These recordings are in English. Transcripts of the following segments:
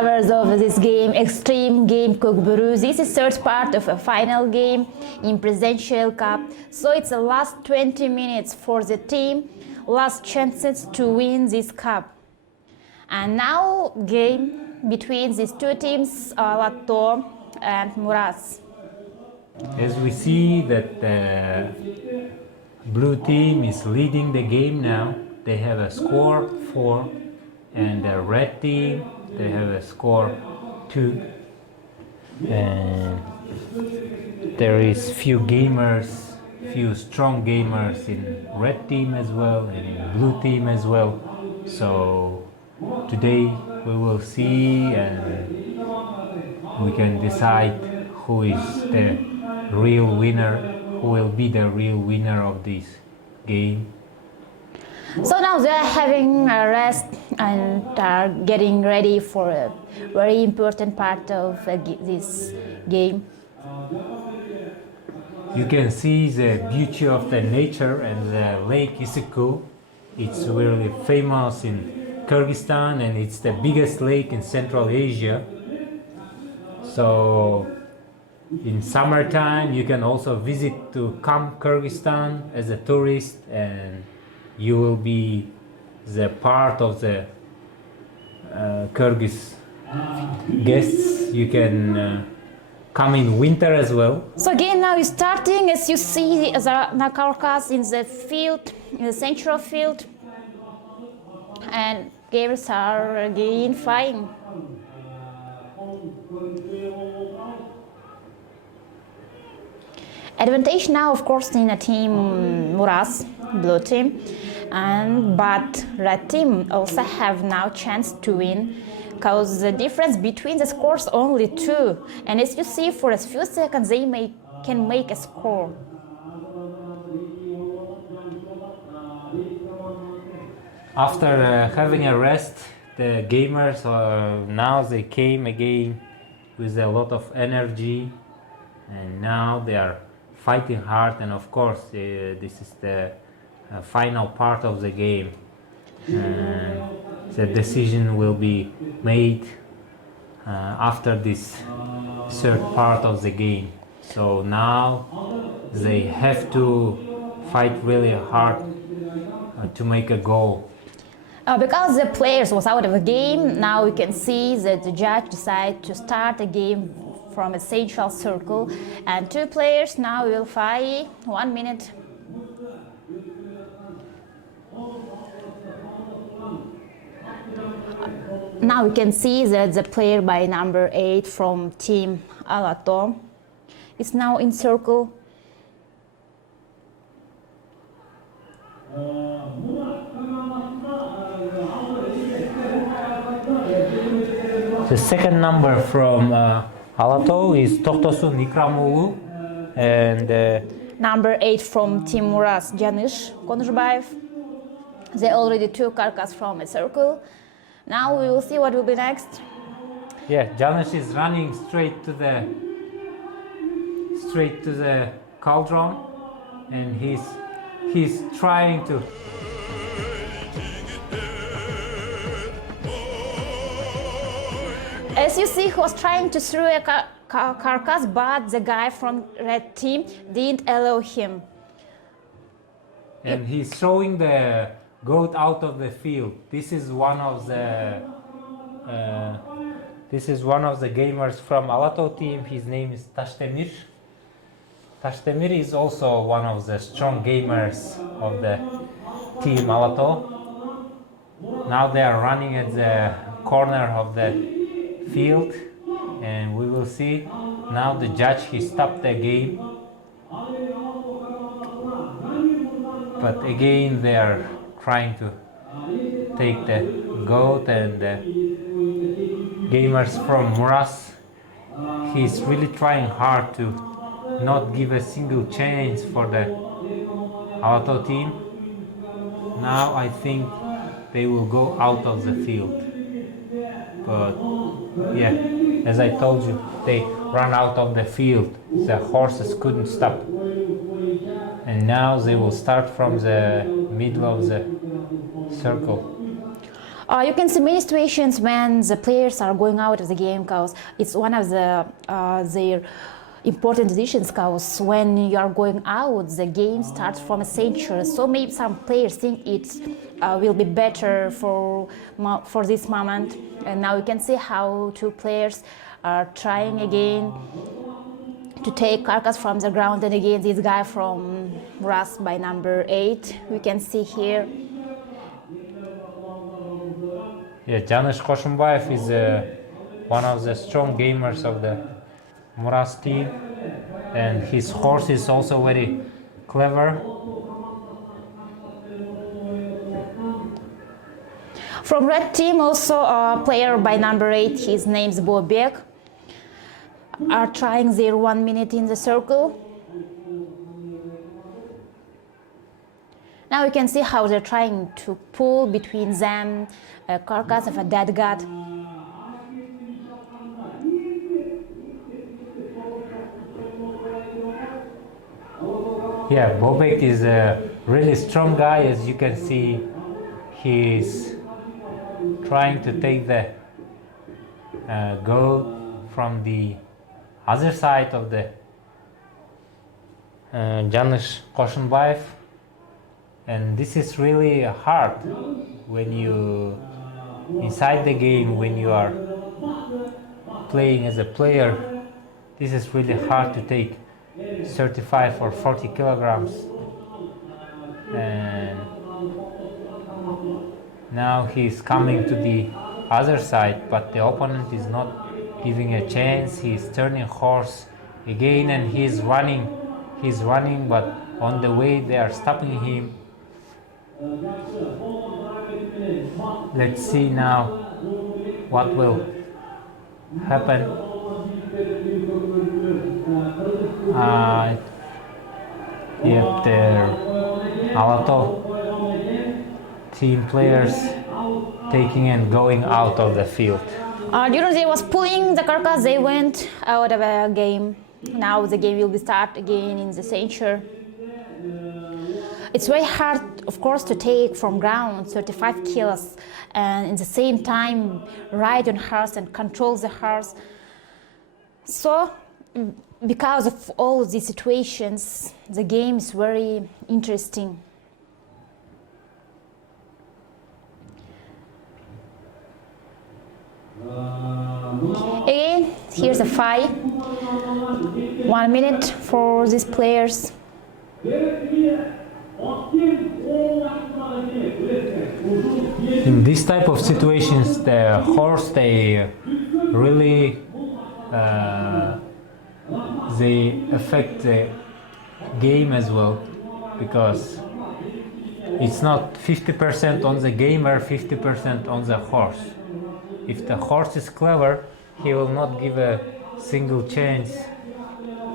lovers of this game, extreme game Kok Boru. This is third part of a final game in Presidential Cup. So it's the last 20 minutes for the team, last chances to win this cup. And now game between these two teams, Alato and Muras. As we see that the blue team is leading the game now, they have a score 4, and the red team, they have a score 2. And there is few strong gamers in red team as well and in blue team as well. So today we will see and we can decide who is the real winner, who will be the real winner of this game. So now they are having a rest and are getting ready for a very important part of this game. You can see the beauty of the nature and the lake Isiku. It's really famous in Kyrgyzstan and it's the biggest lake in Central Asia. So in summertime you can also visit to come Kyrgyzstan as a tourist, and you will be the part of the Kyrgyz guests. You can come in winter as well. So again now is starting, as you see the carcass in the field, in the central field, and gamers are again fighting. Advantage now, of course, in a team Muras, blue team, but red team also have now chance to win, because the difference between the scores only 2, and as you see, for a few seconds they can make a score. After having a rest, the gamers now they came again with a lot of energy, and now they are fighting hard, and of course this is the final part of the game, and the decision will be made after this third part of the game. So now they have to fight really hard to make a goal. Because the players was out of the game, now we can see that the judge decided to start a game from a central circle, and 2 players now will fight 1 minute. Now we can see that the player by number 8 from team Alato is now in circle. The second number from Alato is Toktosu Nikramulu, and number 8 from Team Muras, Janish Konjubayev. They already took carcass from a circle. Now we will see what will be next. Yeah, Janish is running straight to the cauldron, and he's trying to. As you see, he was trying to throw a carcass, but the guy from red team didn't allow him. And he's throwing the goat out of the field. This is one of the gamers from Alato team. His name is Tashdemir. Tashdemir is also one of the strong gamers of the team Alato. Now they are running at the corner of the field, and we will see. Now the judge, he stopped the game, but again they are trying to take the goat, and the gamers from Muras, he's really trying hard to not give a single chance for the Alato team. Now I think they will go out of the field, but yeah, as I told you, they ran out of the field. The horses couldn't stop, and now they will start from the middle of the circle. You can see many situations when the players are going out of the game, because it's one of their important decisions, because when you are going out, the game starts from a center. So maybe some players think it will be better for this moment. And now you can see how two players are trying again to take Carcass from the ground, and again this guy from Muras by number 8, we can see here. Yeah, Janusz Koshumbayev is one of the strong gamers of the Muras team, and his horse is also very clever. From red team also a player by number 8, his name's Bobek, are trying their 1 minute in the circle. Now you can see how they're trying to pull between them a carcass of a dead god. Yeah, Bobek is a really strong guy. As you can see, he's trying to take the goal from the other side of the Janusz Koshumbayev, and this is really hard when you inside the game, when you are playing as a player. This is really hard to take 35 or 40 kilograms, and now he's coming to the other side, but the opponent is not giving a chance. He's turning horse again, and he's running, but on the way they are stopping him. Let's see now what will happen. Yep, the Alato team players taking and going out of the field. During they was pulling the carcass, they went out of a game. Now the game will be start again in the center. It's very hard, of course, to take from ground 35 kilos and at the same time ride on horse and control the horse. So, because of all these situations, the game is very interesting. Again, here's a fight. 1 minute for these players. In this type of situations, the horse, they really they affect the game as well, because it's not 50% on the gamer, 50% on the horse. If the horse is clever, he will not give a single chance,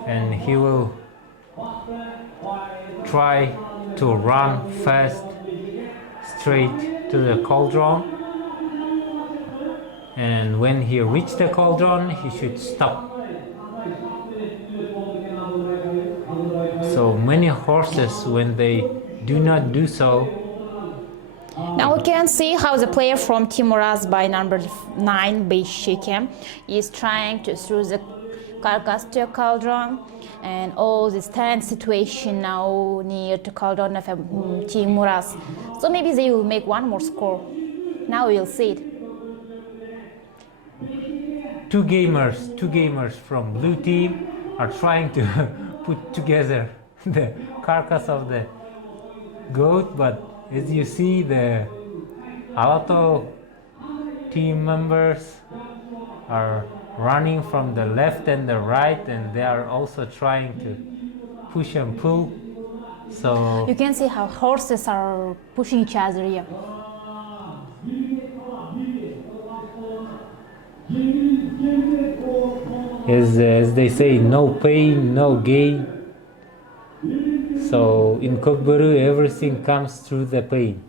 and he will try to run fast straight to the cauldron, and when he reaches the cauldron, he should stop. So many horses, when they do not do so. Now we can see how the player from Team Muras by number 9, Beishikem, is trying to throw the carcass to a cauldron, and all this tense situation now near to cauldron of Team Muras. So maybe they will make one more score. Now we'll see it. Two gamers from blue team are trying to put together the carcass of the goat, but as you see, the Alato team members are running from the left and the right, and they are also trying to push and pull. So you can see how horses are pushing each other here. As they say, no pain, no gain. So in Kok Boru, everything comes through the pain.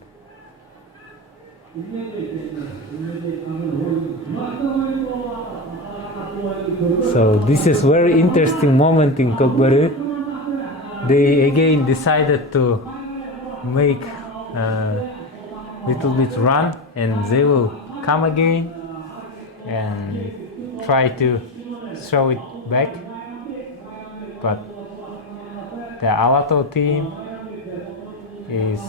So this is very interesting moment in Kok Boru. They again decided to make little bit run, and they will come again and try to throw it back. But the Alato team is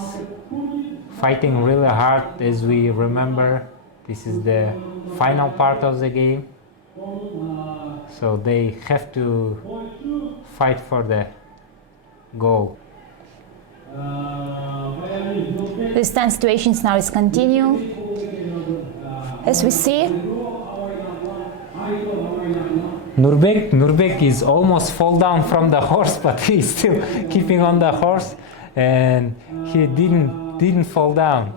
fighting really hard. As we remember, this is the final part of the game, so they have to fight for the goal. This tense situations now is continue. As we see, Nurbek is almost fall down from the horse, but he's still keeping on the horse, and he didn't fall down.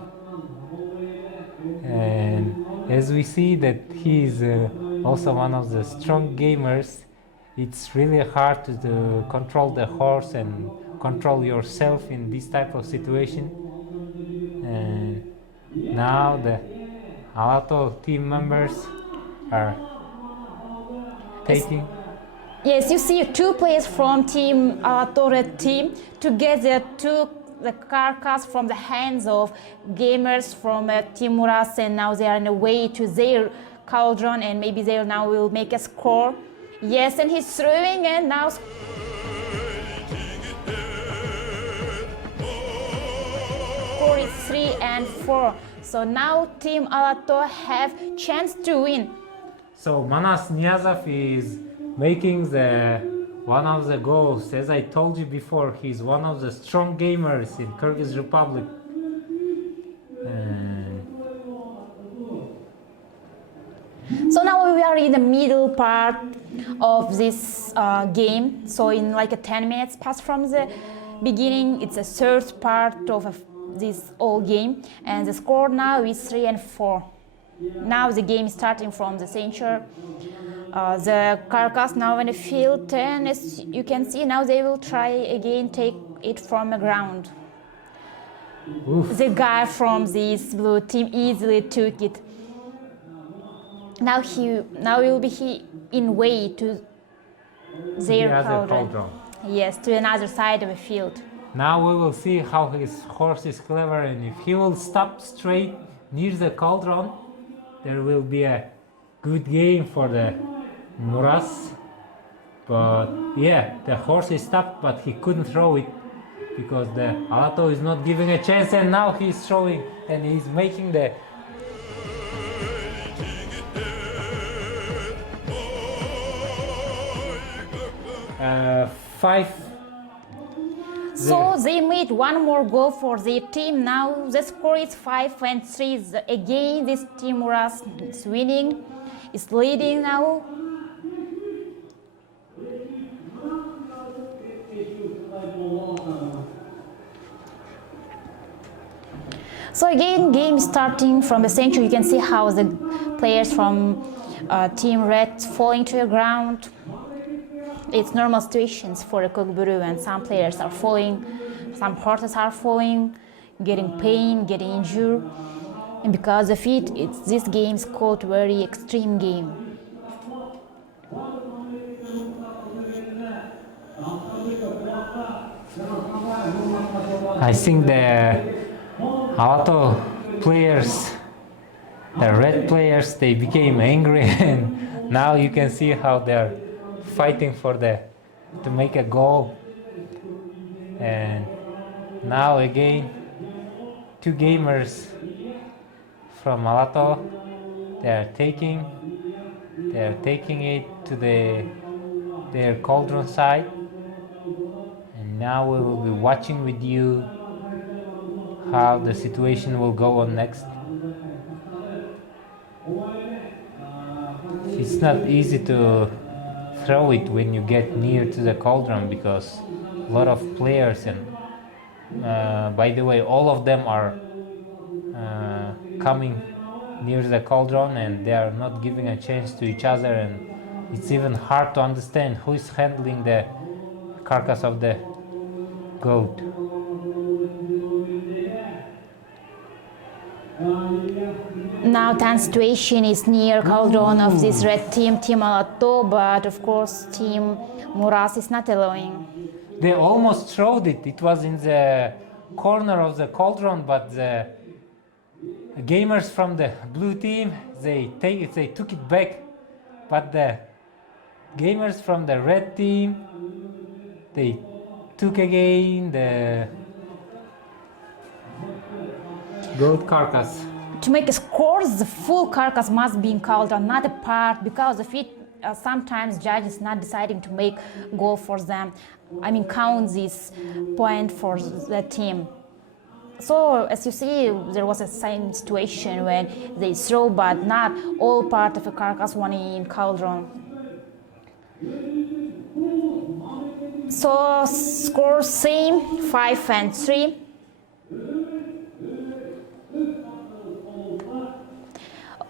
And as we see that he is also one of the strong gamers, it's really hard to control the horse and control yourself in this type of situation. And now the Alato team members are taking. yes, you see two players from team Alato red team together took the carcass from the hands of gamers from team Muras, and now they are on the way to their cauldron, and maybe they now will make a score. Yes, and he's throwing, and now score is 3-4. So now team Alato have chance to win. So Manas Niazov is making one of the goals. As I told you before, he's one of the strong gamers in Kyrgyz Republic. So now we are in the middle part of this game. So in like a 10 minutes past from the beginning, it's a third part of this whole game, and the score now is 3-4. Now the game is starting from the center. The carcass now in the field, and as you can see, now they will try again take it from the ground. Oof. The guy from this blue team easily took it. Now will be in way to their cauldron. Yes, to another side of the field. Now we will see how his horse is clever, and if he will stop straight near the cauldron, there will be a good game for the Muras. But yeah, the horse is stopped, but he couldn't throw it because the Alato is not giving a chance, and now he's throwing and he's making the five. So they made one more goal for their team. Now the score is 5-3. Again, this team Muras is winning, is leading now. So again, game starting from the center. You can see how the players from Team Red falling to the ground. It's normal situations for the Kok Boru, and some players are falling, some horses are falling, getting pain, getting injured, and because of it, this game is called very extreme game. I think the Alato players, the red players, they became angry, and now you can see how they're fighting to make a goal. And now again, two gamers from Alato, they are taking it to their cauldron side, and now we will be watching with you how the situation will go on next. It's not easy to throw it when you get near to the cauldron because a lot of players, and by the way, all of them are coming near the cauldron, and they are not giving a chance to each other, and it's even hard to understand who is handling the carcass of the goat. Now tense situation is near cauldron of this red team, Team Alato, but of course Team Muras is not allowing. They almost throwed it. It was in the corner of the cauldron, but the gamers from the blue team, they took it back, but the gamers from the red team, they took again the goat carcass. To make a score, the full carcass must be called on, not a part, because of it sometimes judges not deciding to make goal for them. I mean, count this point for the team. So as you see, there was a same situation when they throw, but not all part of a carcass one in cauldron. So score same, 5-3.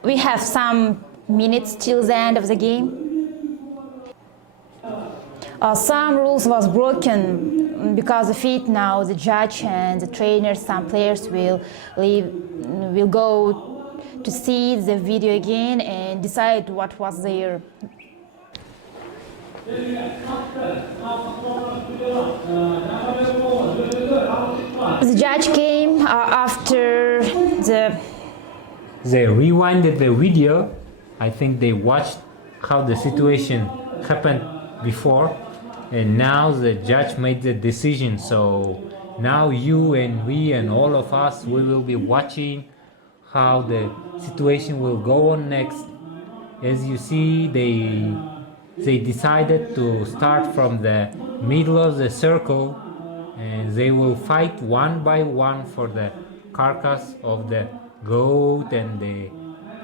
We have some minutes till the end of the game. Some rules was broken because of it. Now the judge and the trainer, some players will go to see the video again and decide what was there. The judge came after They rewinded the video. I think they watched how the situation happened before, and now the judge made the decision. So now you and we and all of us, we will be watching how the situation will go on next. As you see, they decided to start from the middle of the circle, and they will fight one by one for the carcass of the goat. And the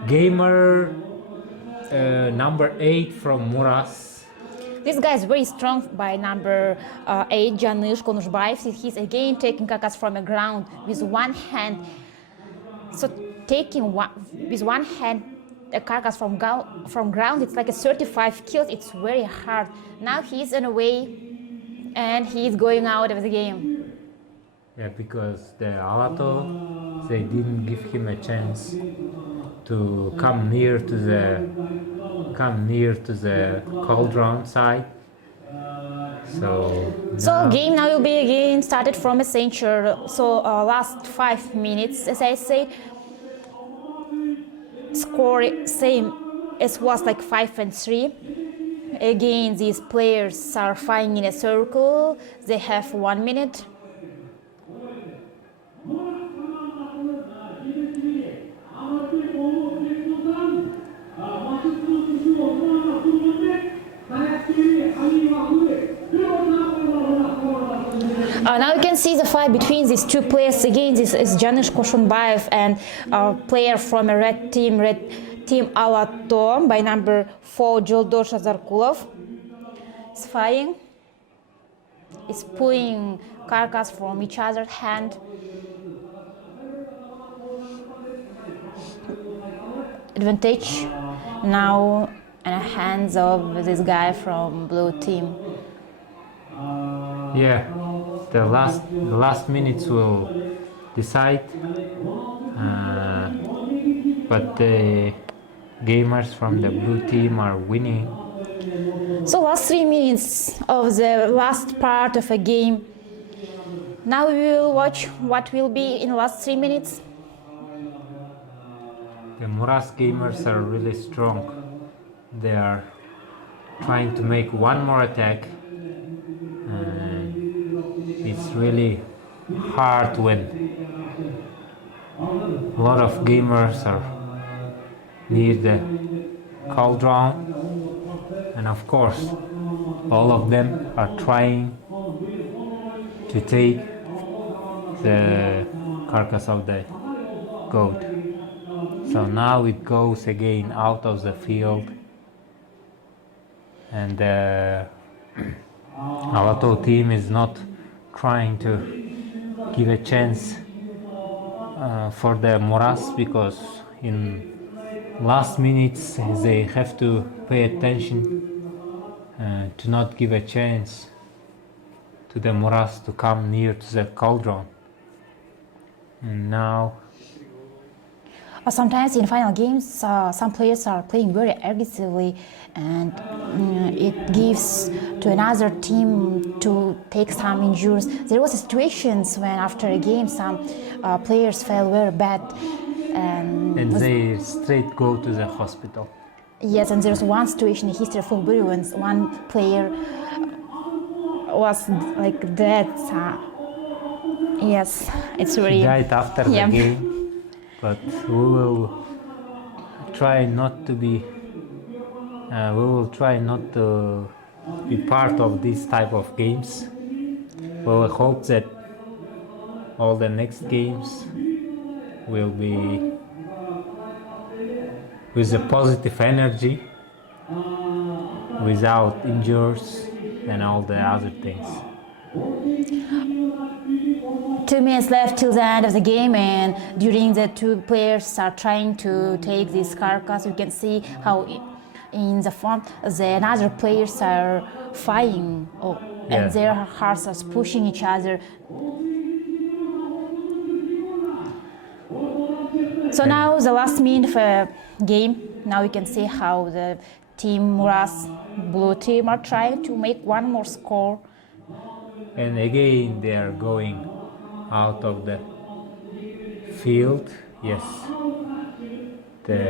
gamer number 8 from Muras. This guy is very strong by number 8, Janusz Konuşbayev. He's again taking carcass from the ground with one hand. So taking with one hand a carcass from ground, it's like a 35 kills. It's very hard. Now he's in a way, and he's going out of the game. Yeah, because the Alato, they didn't give him a chance to come near to the cauldron side. So game now will be again started from a center. So last 5 minutes, as I said, score same as was like 5-3. Again, these players are fighting in a circle. They have 1 minute. Now you can see the fight between these two players. Again, this is Janusz Konuşbayev and a player from a red team Alato by number 4, Joldosh Azarkulov. It's fighting. It's pulling carcass from each other's hand. Advantage now in the hands of this guy from blue team. yeah, the last minutes will decide, but the gamers from the blue team are winning. So last 3 minutes of the last part of a game. Now we will watch what will be in the last 3 minutes. The Muras gamers are really strong. They are trying to make one more attack. It's really hard when a lot of gamers are near the cauldron, and of course all of them are trying to take the carcass of the goat. So now it goes again out of the field, and the Alato team is not trying to give a chance for the Muras, because in last minutes they have to pay attention to not give a chance to the Muras to come near to the cauldron. And now Sometimes in final games, some players are playing very aggressively, and it gives to another team to take some injuries. There was situations when after a game some players felt very bad, And they straight go to the hospital. Yes, and there's one situation in the history of Kok Boru when one player was like dead. Yes, it's He really. died after the Yeah. game, but we will try not to be. We will try not to be part of this type of games. We will hope that all the next games will be with a positive energy, without injuries and all the other things. 2 minutes left till the end of the game, and during the two players are trying to take this carcass, you can see how in the front the other players are fighting, Yeah. and their hearts are pushing each other. So now the last minute of a game. Now you can see how the team Muras blue team are trying to make one more score. And again they are going out of the field. Yes, the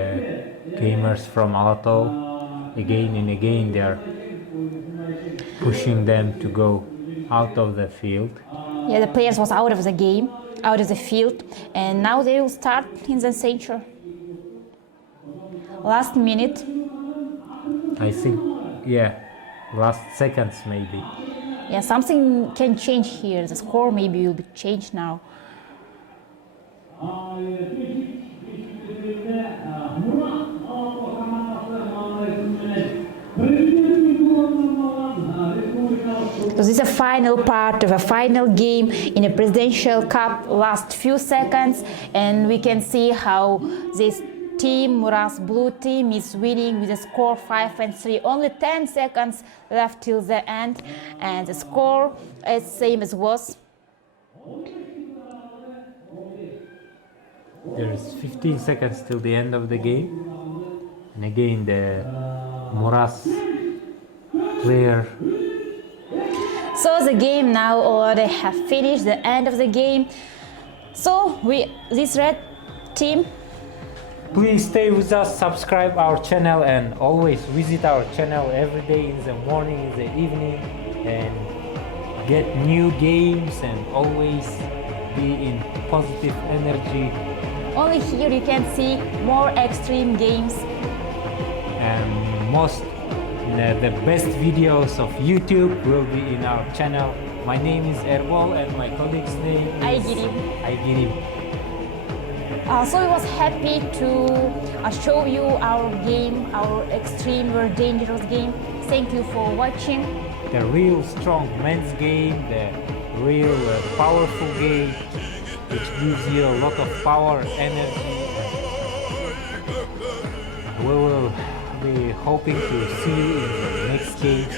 gamers from Alato, again and again they are pushing them to go out of the field. Yeah, the players was out of the game, out of the field, and now they will start in the center. Last minute. I think, yeah, last seconds maybe. Yeah, something can change here. The score maybe will be changed now. So this is a final part of a final game in a presidential cup, last few seconds, and we can see how this team, Muras blue team, is winning with a score 5-3. Only 10 seconds left till the end, and the score is same as was. There's 15 seconds till the end of the game, and again the Muras player. So the game now already have finished, the end of the game. So this red team. Please stay with us, subscribe our channel, and always visit our channel every day in the morning, in the evening, and get new games and always be in positive energy. Only here you can see more extreme games. And the best videos of YouTube will be in our channel. My name is Erbol and my colleague's name is Aygirim. So we was happy to show you our game, our extreme, very dangerous game. Thank you for watching. The real strong men's game, the real powerful game, which gives you a lot of power, energy. We will be hoping to see you in the next games,